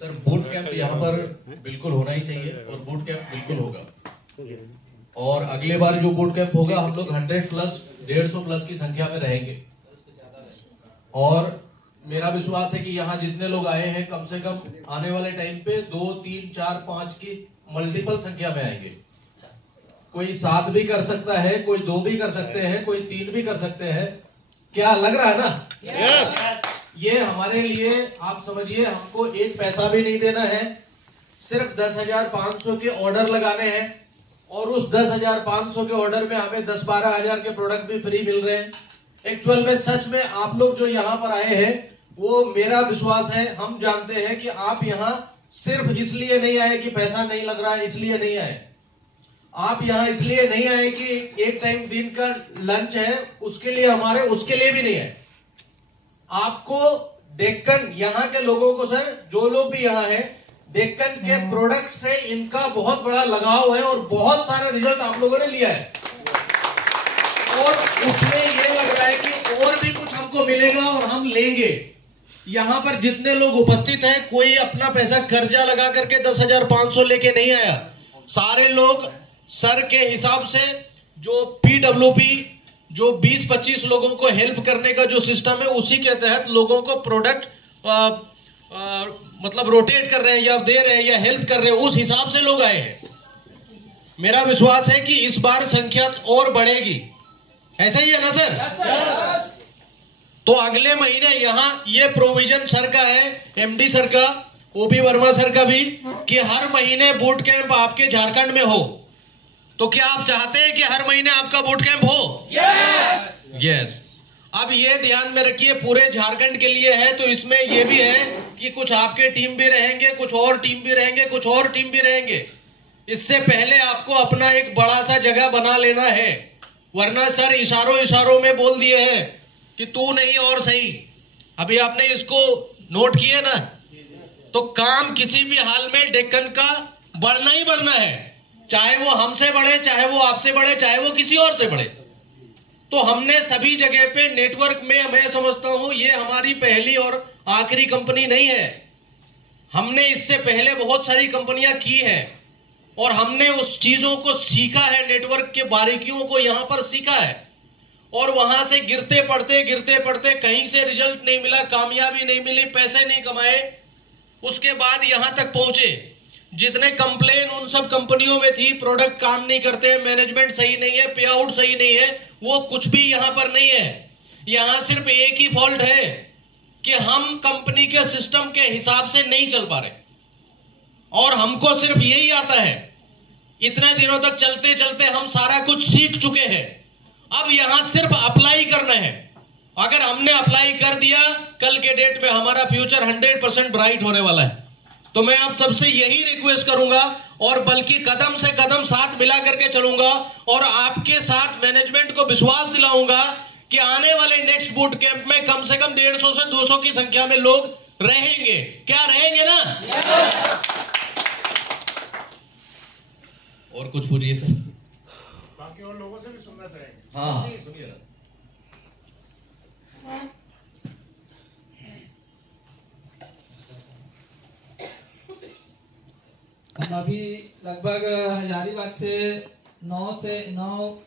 Sir boot camp यहाँ पर बिल्कुल होना ही चाहिए और बूट कैंप बिल्कुल होगा। और अगले बार जो बूट कैंप होगा हम लोग 100 प्लस 150 प्लस की संख्या में रहेंगे। और मेरा विश्वास है कि यहाँ जितने लोग आए हैं कम से कम आने वाले टाइम पे 2, 3, 4, 5 की मल्टीपल संख्या में आएंगे। कोई 7 भी कर सकता है, कोई 2 भी कर सकते हैं, कोई 3 भी कर सकते हैं। क्या लग रहा है ना? yes. ये हमारे लिए आप समझिए, हमको एक पैसा भी नहीं देना है, सिर्फ 10,500 के ऑर्डर लगाने हैं और उस 10,500 के ऑर्डर में हमें 10-12 हजार के प्रोडक्ट भी फ्री मिल रहे हैं। एक्चुअल में सच में आप लोग जो यहाँ पर आए हैं, वो मेरा विश्वास है, हम जानते हैं कि आप यहाँ सिर्फ इसलिए नहीं आए कि पैसा नहीं लग रहा है, इसलिए नहीं आए। आप यहाँ इसलिए नहीं आए कि एक टाइम दिन का लंच है उसके लिए हमारे, उसके लिए भी नहीं है। आपको डेक्कन, यहाँ के लोगों को सर, जो लोग भी यहाँ हैं, डेक्कन के प्रोडक्ट से इनका बहुत बड़ा लगाव है और बहुत सारा रिजल्ट आप लोगों ने लिया है। और उसमें ये लग रहा है कि और भी कुछ हमको मिलेगा और हम लेंगे। यहाँ पर जितने लोग उपस्थित हैं, कोई अपना पैसा कर्जा लगा करके 10,500 लेके नहीं आया। सारे लोग सर के हिसाब से जो PWP, जो 20-25 लोगों को हेल्प करने का जो सिस्टम है, उसी के तहत लोगों को प्रोडक्ट मतलब रोटेट कर रहे हैं या दे रहे हैं या हेल्प कर रहे हैं, उस हिसाब से लोग आए हैं। मेरा विश्वास है कि इस बार संख्या और बढ़ेगी। ऐसा ही है ना सर? yes. तो अगले महीने यहाँ ये प्रोविजन सर का है, MD सर का, OP वर्मा सर का भी, कि हर महीने बूट कैंप आपके झारखंड में हो। तो क्या आप चाहते हैं कि हर महीने आपका बूट कैंप हो? यस। अब ये ध्यान में रखिए, पूरे झारखंड के लिए है, तो इसमें ये भी है कि कुछ आपके टीम भी रहेंगे, कुछ और टीम भी रहेंगे, कुछ और टीम भी रहेंगे। इससे पहले आपको अपना एक बड़ा सा जगह बना लेना है, वरना सर इशारों में बोल दिए हैं कि तू नहीं और सही। अभी आपने इसको नोट किए ना? तो काम किसी भी हाल में डेक्कन का बढ़ना ही बढ़ना है, चाहे वो हमसे बढ़े, चाहे वो आपसे बढ़े, चाहे वो किसी और से बढ़े। तो हमने सभी जगह पे नेटवर्क में, मैं समझता हूं ये हमारी पहली और आखिरी कंपनी नहीं है। हमने इससे पहले बहुत सारी कंपनियां की हैं और हमने उस चीजों को सीखा है, नेटवर्क के बारीकियों को यहां पर सीखा है। और वहां से गिरते पड़ते कहीं से रिजल्ट नहीं मिला, कामयाबी नहीं मिली, पैसे नहीं कमाए, उसके बाद यहां तक पहुंचे। जितने कंप्लेन उन सब कंपनियों में थी, प्रोडक्ट काम नहीं करते, मैनेजमेंट सही नहीं है, पे आउट सही नहीं है, वो कुछ भी यहां पर नहीं है। यहां सिर्फ एक ही फॉल्ट है कि हम कंपनी के सिस्टम के हिसाब से नहीं चल पा रहे, और हमको सिर्फ यही आता है। इतने दिनों तक चलते चलते हम सारा कुछ सीख चुके हैं, अब यहां सिर्फ अप्लाई करना है। अगर हमने अप्लाई कर दिया, कल के डेट में हमारा फ्यूचर 100% ब्राइट होने वाला है। तो मैं आप सबसे यही रिक्वेस्ट करूंगा, और बल्कि कदम से कदम साथ मिला करके चलूंगा, और आपके साथ मैनेजमेंट को विश्वास दिलाऊंगा कि आने वाले नेक्स्ट बूट कैंप में कम से कम 150 से 200 की संख्या में लोग रहेंगे। क्या रहेंगे ना? और कुछ पूछिए सर। बाकी और लोगों से भी सुनना चाहेंगे। हाँ सुनिए ना। हम अभी लगभग हजारीबाग से 9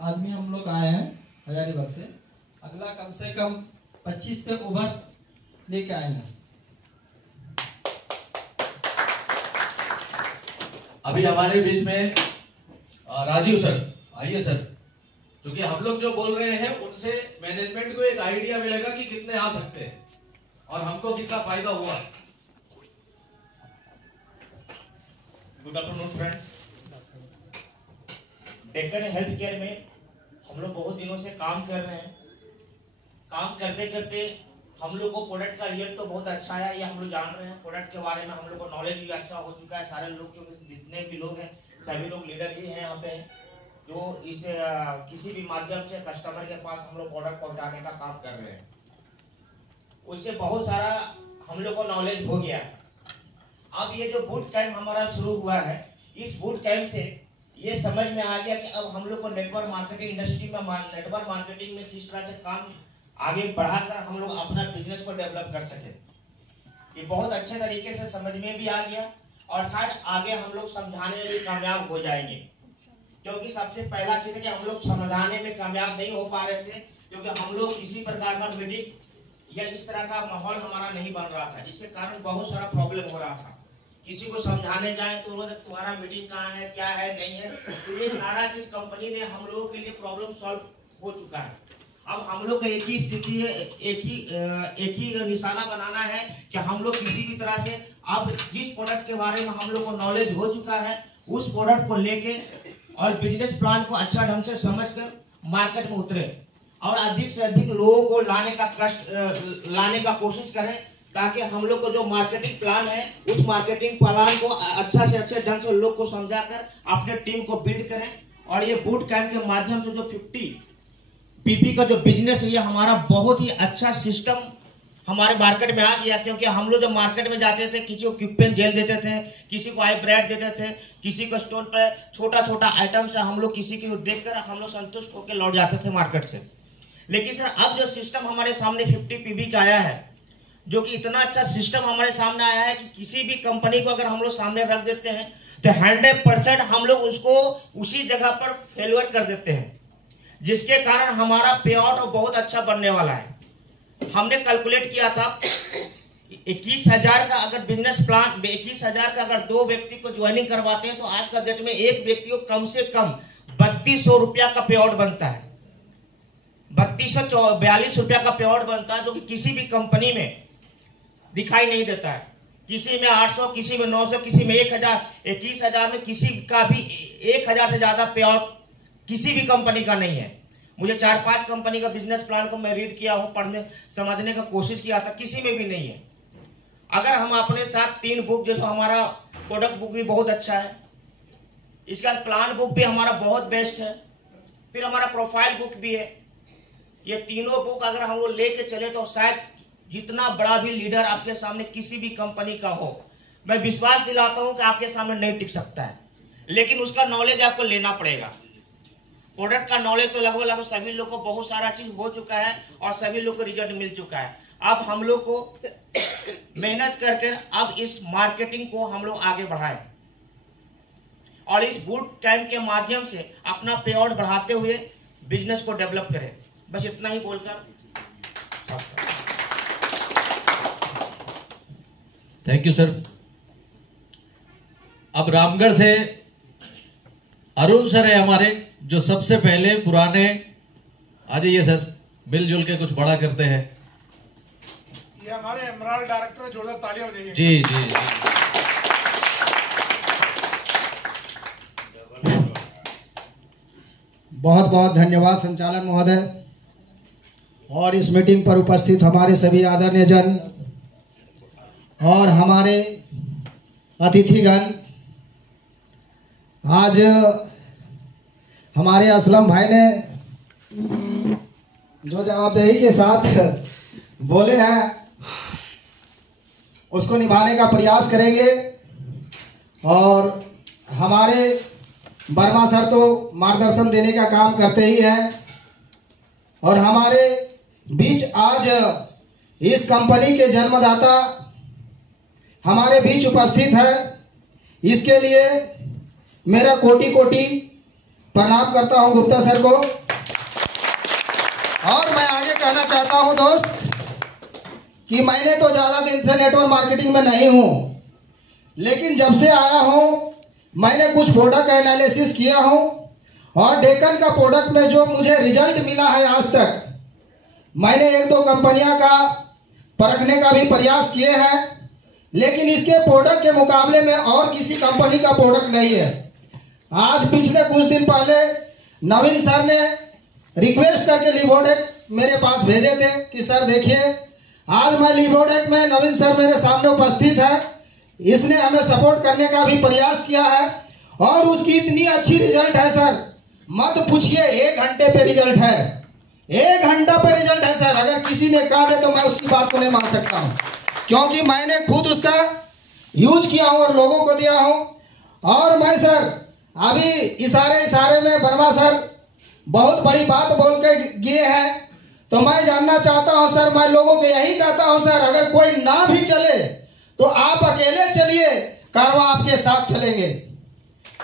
आदमी हम लोग आए हैं हजारीबाग से। अगला कम से कम 25 से ओवर लेके आएंगे। अभी हमारे बीच में राजीव सर आइए सर, क्योंकि हम लोग जो बोल रहे हैं उनसे मैनेजमेंट को एक आइडिया मिलेगा कि कितने आ सकते हैं और हमको कितना फायदा हुआ। Good afternoon friend. Deccan health care में हम लोग बहुत दिनों से काम कर रहे हैं। काम करते करते हम लोग को प्रोडक्ट का रिजल्ट तो बहुत अच्छा है, ये हम लोग जान रहे हैं। प्रोडक्ट के बारे में हम लोग को नॉलेज भी अच्छा हो चुका है। सारे लोग के जितने भी लोग हैं सभी लोग लीडर ही हैं यहाँ पे, जो इस किसी भी माध्यम से कस्टमर के पास हम लोग प्रोडक्ट पहुँचाने का काम कर रहे हैं। उससे बहुत सारा हम लोग को नॉलेज हो गया है। अब ये जो बूट कैंप हमारा शुरू हुआ है, इस बूट कैंप से ये समझ में आ गया कि अब हम लोग को नेटवर्क मार्केटिंग इंडस्ट्री में, नेटवर्क मार्केटिंग में किस तरह से काम आगे बढ़ाकर हम लोग अपना बिजनेस को डेवलप कर सके। ये बहुत अच्छे तरीके से समझ में भी आ गया और शायद आगे हम लोग समझाने में भी कामयाब हो जाएंगे। क्योंकि सबसे पहला चीज है कि हम लोग समझाने में कामयाब नहीं हो पा रहे थे, क्योंकि हम लोग किसी प्रकार का मीटिंग या इस तरह का माहौल हमारा नहीं बन रहा था, जिसके कारण बहुत सारा प्रॉब्लम हो रहा था। किसी को समझाने जाए तो बोलते तुम्हारा मीटिंग कहाँ है, क्या है, नहीं है। तो ये सारा चीज कंपनी ने हम लोगों के लिए प्रॉब्लम सॉल्व हो चुका है। अब हम लोग का एक ही स्थिति है, एक ही निशाना बनाना है कि हम लोग किसी भी तरह से अब जिस प्रोडक्ट के बारे में हम लोग को नॉलेज हो चुका है उस प्रोडक्ट को लेके और बिजनेस प्लान को अच्छा ढंग से समझकर मार्केट में उतरे और अधिक से अधिक लोगों को लाने का कोशिश करें, ताकि हम लोग को जो मार्केटिंग प्लान है उस मार्केटिंग प्लान को अच्छा से अच्छे ढंग से लोग को समझाकर अपने टीम को बिल्ड करें। और ये बूट कैंप के माध्यम से जो 50 पीपी का जो बिजनेस है, ये हमारा बहुत ही अच्छा सिस्टम हमारे मार्केट में आ गया। क्योंकि हम लोग जब मार्केट में जाते थे, किसी को क्विक पेन जेल देते थे, किसी को आई ब्रेड देते थे, किसी को स्टोन पे छोटा छोटा आइटम से हम लोग किसी को देखकर हम लोग संतुष्ट होकर लौट जाते थे मार्केट से। लेकिन सर अब जो सिस्टम हमारे सामने 50 पीबी का आया है, जो कि इतना अच्छा सिस्टम हमारे सामने आया है कि किसी भी कंपनी को अगर हम लोग सामने रख देते हैं तो 100% हम लोग उसको उसी जगह पर फेलवर कर देते हैं, जिसके कारण हमारा पे आउट बहुत अच्छा बनने वाला है। हमने कैलकुलेट किया था 21,000 का अगर बिजनेस प्लान 21,000 का अगर 2 व्यक्ति को ज्वाइनिंग करवाते हैं तो आज का डेट में एक व्यक्ति को कम से कम 3200 रुपया का पे आउट बनता है। 3242 रुपया का पे आउट बनता है, जो कि किसी भी कंपनी में दिखाई नहीं देता है। किसी में 800, किसी में 900, किसी में 1000, 21,000 में किसी का भी 1000 से ज्यादा पे आउट किसी भी कंपनी का नहीं है। मुझे 4-5 कंपनी का बिजनेस प्लान को मैं रीड किया हूं, पढ़ने समझने का कोशिश किया था, किसी में भी नहीं है। अगर हम अपने साथ 3 बुक, जैसे हमारा प्रोडक्ट बुक भी बहुत अच्छा है, इसका प्लान बुक भी हमारा बहुत बेस्ट है, फिर हमारा प्रोफाइल बुक भी है। ये तीनों बुक अगर हम लोग लेके चले तो शायद जितना बड़ा भी लीडर आपके सामने किसी भी कंपनी का हो, मैं विश्वास दिलाता हूं कि आपके सामने नहीं टिक सकता है। लेकिन उसका नॉलेज आपको लेना पड़ेगा। प्रोडक्ट का नॉलेज तो लगभग सभी लोग को बहुत सारा चीज हो चुका है और सभी लोग को रिजल्ट मिल चुका है। अब हम लोग को मेहनत करके अब इस मार्केटिंग को हम लोग आगे बढ़ाएं और इस बूट कैंप के माध्यम से अपना पे आउट बढ़ाते हुए बिजनेस को डेवलप करें। बस इतना ही बोलकर थैंक यू सर। अब रामगढ़ से अरुण सर है हमारे, जो सबसे पहले पुराने, आ जाइए सर, मिलजुल के कुछ बड़ा करते हैं। ये हमारे एमराल्ड डायरेक्टर, जोरदार तालियां बजाइए। जी जी जी। बहुत बहुत धन्यवाद संचालन महोदय और इस मीटिंग पर उपस्थित हमारे सभी आदरणीय जन और हमारे अतिथिगण। आज हमारे असलम भाई ने जो जवाबदेही के साथ बोले हैं उसको निभाने का प्रयास करेंगे। और हमारे वर्मा सर तो मार्गदर्शन देने का काम करते ही हैं और हमारे बीच आज इस कंपनी के जन्मदाता हमारे बीच उपस्थित है। इसके लिए मेरा कोटि कोटि प्रणाम करता हूं गुप्ता सर को। और मैं आगे कहना चाहता हूं दोस्त कि मैंने तो ज़्यादा दिन से नेटवर्क मार्केटिंग में नहीं हूं, लेकिन जब से आया हूं मैंने कुछ प्रोडक्ट एनालिसिस किया हूं और डेकन का प्रोडक्ट में जो मुझे रिजल्ट मिला है आज तक, मैंने 1-2 कंपनियां का परखने का भी प्रयास किए हैं, लेकिन इसके प्रोडक्ट के मुकाबले में और किसी कंपनी का प्रोडक्ट नहीं है। आज पिछले कुछ दिन पहले नवीन सर ने रिक्वेस्ट करके लिवोडेक मेरे पास भेजे थे कि सर देखिए, आज मैं लिवोडेक में नवीन सर मेरे सामने उपस्थित है, इसने हमें सपोर्ट करने का भी प्रयास किया है और उसकी इतनी अच्छी रिजल्ट है सर, मत पूछिए। 1 घंटे पे रिजल्ट है, 1 घंटा पे रिजल्ट है सर। अगर किसी ने कहा दे तो मैं उसकी बात को नहीं मान सकता हूं, क्योंकि मैंने खुद उसका यूज किया हूं और लोगों को दिया हूं। और मैं सर अभी इशारे में वर्मा सर बहुत बड़ी बात बोल के गए हैं, तो मैं जानना चाहता हूं सर, मैं लोगों को यही कहता हूं सर, अगर कोई ना भी चले तो आप अकेले चलिए, कारवां आपके साथ चलेंगे।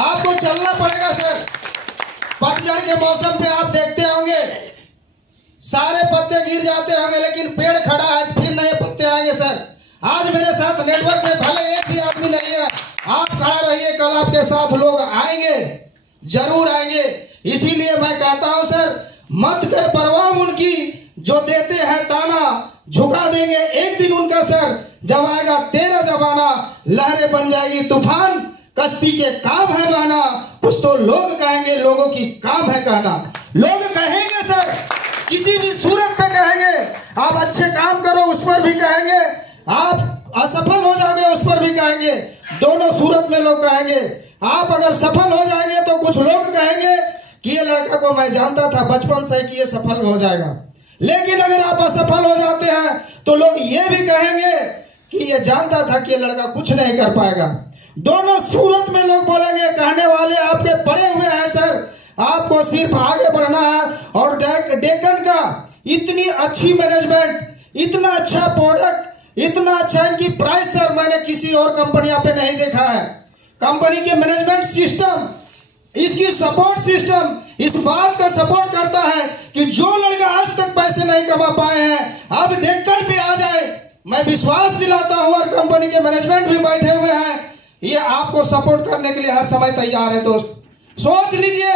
आपको चलना पड़ेगा सर। पतझड़ के मौसम पे आप देखते होंगे सारे पत्ते गिर जाते होंगे, लेकिन पेड़ खड़ा है, फिर नए पत्ते आएंगे सर। आज मेरे साथ नेटवर्क में भले एक भी आदमी नहीं है, आप खड़ा रहिए, कल आपके साथ लोग आएंगे, जरूर आएंगे। इसीलिए मैं कहता हूं सर, मत कर परवाह उनकी जो देते हैं ताना, झुका देंगे एक दिन उनका सर, जब आएगा तेरा जमाना, लहरें बन जाएगी तूफान, कश्ती के काम है बहाना। कुछ तो लोग कहेंगे, लोगों की काम है कहना। लोग कहेंगे सर, किसी भी सूरत पे कहेंगे। आप अच्छे काम करो उस पर भी कहेंगे, आप असफल हो जाओगे उस पर भी कहेंगे। दोनों सूरत में लोग कहेंगे। आप अगर सफल हो जाएंगे तो कुछ लोग कहेंगे कि ये लड़का को मैं जानता था बचपन से कि ये सफल हो जाएगा। लेकिन अगर आप असफल हो जाते हैं तो लोग ये भी कहेंगे कि ये जानता था कि ये लड़का कुछ नहीं कर पाएगा। दोनों सूरत में लोग बोलेंगे। कहने वाले आपके पड़े हुए हैं सर, आपको सिर्फ आगे बढ़ना है। और डेक्कन का इतनी अच्छी मैनेजमेंट, इतना अच्छा प्रोडक्ट, इतना अच्छा इनकी प्राइस सर मैंने किसी और कंपनियों पे नहीं देखा है। कंपनी के मैनेजमेंट सिस्टम, इसकी सपोर्ट सिस्टम इस बात का सपोर्ट करता है कि जो लड़का आज तक पैसे नहीं कमा पाए हैं अब डेक्कन पे आ जाए। मैं विश्वास दिलाता हूं और कंपनी के मैनेजमेंट भी बैठे हुए हैं, ये आपको सपोर्ट करने के लिए हर समय तैयार है। दोस्त सोच लीजिए,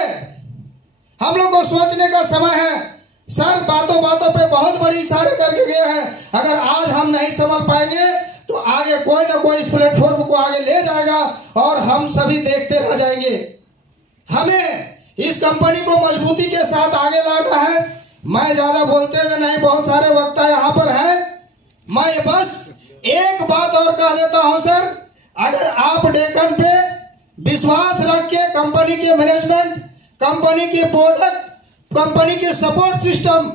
हम लोग को सोचने का समय है सर। बातों बातों पे बहुत बड़ी इशारे करके गए हैं। अगर आज हम नहीं समझ पाएंगे तो आगे कोई ना कोई इस प्लेटफॉर्म को आगे ले जाएगा और हम सभी देखते रह जाएंगे। हमें इस कंपनी को मजबूती के साथ आगे लाना है। मैं ज्यादा बोलते हुए नहीं, बहुत सारे वक्ता यहाँ पर हैं। मैं बस एक बात और कह देता हूं सर, अगर आप डेक्कन पे विश्वास रख के कंपनी के मैनेजमेंट, कंपनी के प्रोडक्ट, कंपनी के सपोर्ट सिस्टम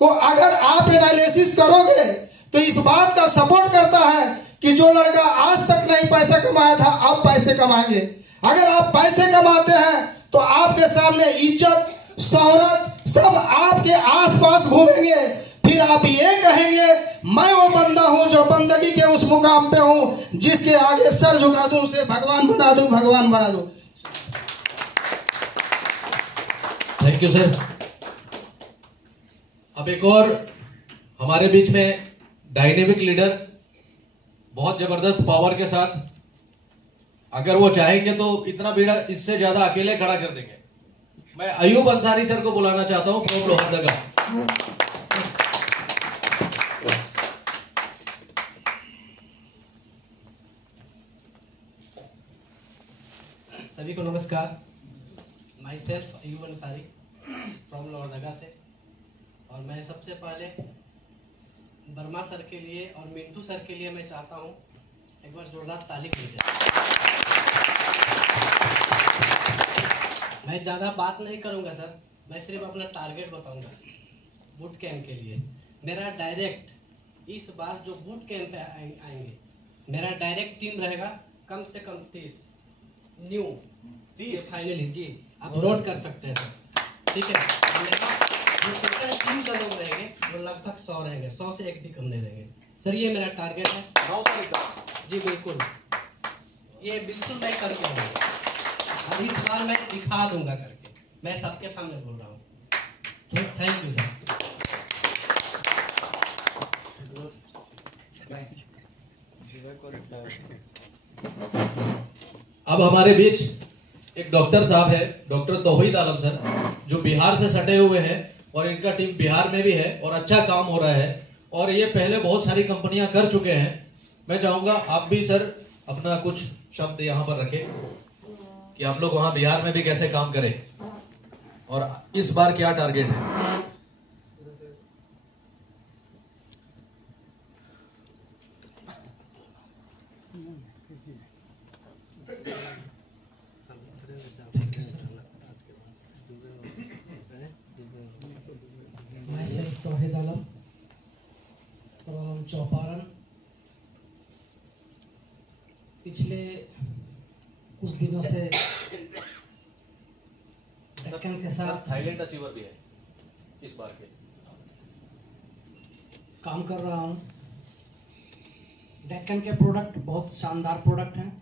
को अगर आप एनालिसिस करोगे तो इस बात का सपोर्ट करता है कि जो लड़का आज तक नहीं पैसा कमाया था अब पैसे कमाएंगे। अगर आप पैसे कमाते हैं तो आपके सामने इज्जत, शोहरत सब आपके आसपास घूमेंगे। फिर आप ये कहेंगे मैं वो बंदा हूं जो बंदगी के उस मुकाम पे हूं जिसके आगे सर झुका दूं, उसे भगवान बना दूं, भगवान बना दूं। Thank you sir. अब एक और हमारे बीच में डायनेमिक लीडर, बहुत जबरदस्त पावर के साथ, अगर वो चाहेंगे तो इतना भीड़ इससे ज्यादा अकेले खड़ा कर देंगे। मैं अयूब अंसारी सर को बुलाना चाहता हूं फ्रॉम लोहरदगा। सभी को नमस्कार। My self Ayub Ansari from Lohardaga से। और मैं सबसे पहले वर्मा सर के लिए और मिंटू सर के लिए मैं चाहता हूं एक बार जोरदार ताली कीजिए। मैं ज़्यादा बात नहीं करूंगा सर, मैं सिर्फ अपना टारगेट बताऊंगा बूट कैंप के लिए। मेरा डायरेक्ट इस बार जो बूट कैंप पे आएंगे, मेरा डायरेक्ट टीम रहेगा कम से कम 30 न्यू फाइनली जी आप नोट कर सकते हैं सर, ठीक है। जो टोटल टीम का लोग रहेंगे वो लगभग 100 रहेंगे, 100 से एक भी कम नहीं रहेंगे सर। ये मेरा टारगेट है 9 तारीख का जी। बिल्कुल, ये बिल्कुल मैं करके आऊँगा। अब इस बार मैं दिखा दूंगा करके, मैं सबके सामने बोल रहा हूँ। Thank you sir. अब हमारे बीच एक डॉक्टर साहब है, डॉक्टर तौहीद आलम सर, जो बिहार से सटे हुए हैं और इनका टीम बिहार में भी है और अच्छा काम हो रहा है और ये पहले बहुत सारी कंपनियां कर चुके हैं। मैं चाहूंगा आप भी सर अपना कुछ शब्द यहाँ पर रखें कि हम लोग वहां बिहार में भी कैसे काम करें और इस बार क्या टारगेट है। Myself Tauhid Alam from Chauparan. पिछले कुछ दिनों से डेक्कन के साथ थाईलैंड अचीवर भी है इस बार के काम कर रहा हूँ। डेक्कन के प्रोडक्ट बहुत शानदार प्रोडक्ट हैं,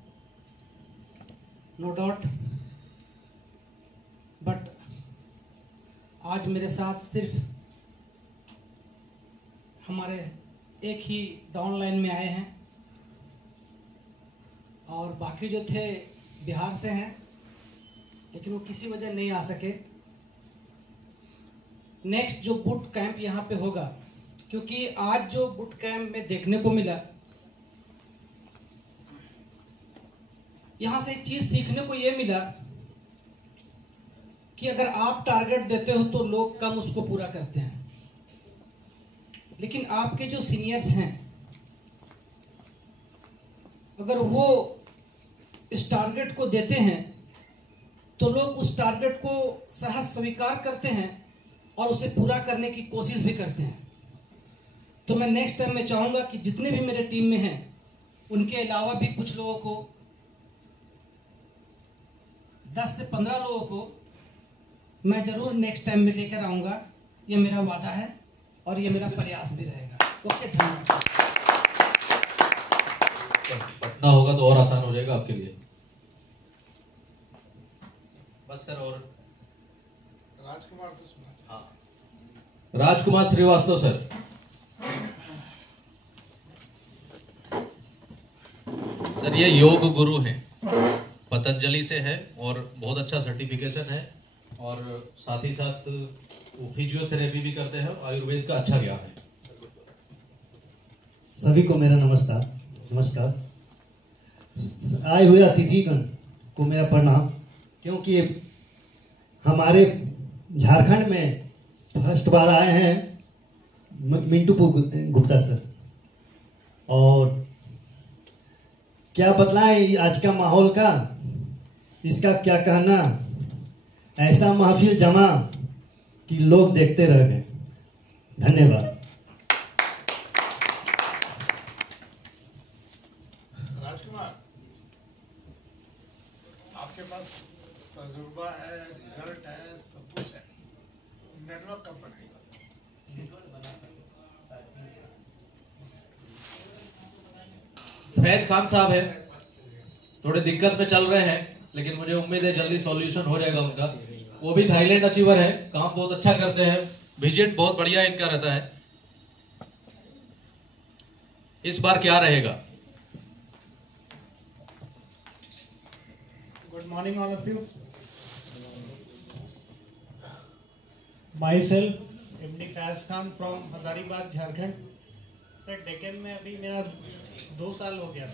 नो डाउट। बट आज मेरे साथ सिर्फ हमारे एक ही डाउन लाइन में आए हैं और बाकी जो थे बिहार से हैं, लेकिन वो किसी वजह नहीं आ सके। नेक्स्ट जो बूट कैंप यहाँ पे होगा, क्योंकि आज जो बूट कैंप में देखने को मिला, यहाँ से एक चीज सीखने को ये मिला कि अगर आप टारगेट देते हो तो लोग कम उसको पूरा करते हैं, लेकिन आपके जो सीनियर्स हैं अगर वो इस टारगेट को देते हैं तो लोग उस टारगेट को सहज स्वीकार करते हैं और उसे पूरा करने की कोशिश भी करते हैं। तो मैं नेक्स्ट टाइम में चाहूँगा कि जितने भी मेरे टीम में हैं उनके अलावा भी कुछ लोगों को, 10 से 15 लोगों को मैं ज़रूर नेक्स्ट टाइम में लेकर आऊँगा। ये मेरा वादा है और ये मेरा प्रयास भी रहेगा। ओके, धन्यवाद। पटना होगा तो और आसान हो जाएगा आपके लिए। बस सर। और राजकुमार से सुना। हाँ, राजकुमार श्रीवास्तव सर। सर ये योग गुरु हैं, पतंजलि से है और बहुत अच्छा सर्टिफिकेशन है और साथ ही साथ वो फिजियोथेरेपी भी करते हैं, आयुर्वेद का अच्छा ज्ञान है। सभी को मेरा नमस्कार। आए हुए अतिथिगण को मेरा प्रणाम, क्योंकि हमारे झारखंड में फर्स्ट बार आए हैं मिंटू गुप्ता सर, और क्या बतलाएं आज का माहौल का, इसका क्या कहना। ऐसा महफिल जमा कि लोग देखते रह गए। धन्यवाद। राजकुमार, आपके पास तजुर्बा है, रिजल्ट है, सब कुछ है, नेटवर्क कब बनेगा? फैज खान साहब है, थोड़े दिक्कत में चल रहे हैं, लेकिन मुझे उम्मीद है जल्दी सॉल्यूशन हो जाएगा उनका। वो भी थाईलैंड अचीवर है, काम बहुत अच्छा करते हैं, विजिट बहुत बढ़िया इनका रहता है। इस बार क्या रहेगा? Good morning, all of you. Myself, MD Faiz Khan from Hazaribagh, Jharkhand. Sir Deccan में अभी मेरा 2 साल हो गया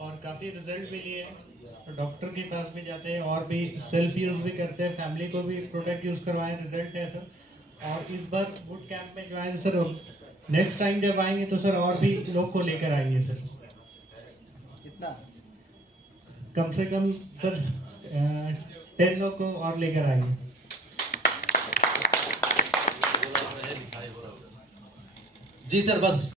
और काफ़ी रिजल्ट भी लिए हैं। डॉक्टर के पास भी जाते हैं और भी सेल्फ यूज़ भी करते हैं, फैमिली को भी प्रोडक्ट यूज़ करवाएं, रिजल्ट है सर। और इस बार बूट कैंप में जो है सर, नेक्स्ट टाइम जब आएंगे तो सर और भी लोग को लेकर आएंगे सर। कितना? कम से कम सर 10 लोग को और लेकर आएंगे। जी सर, बस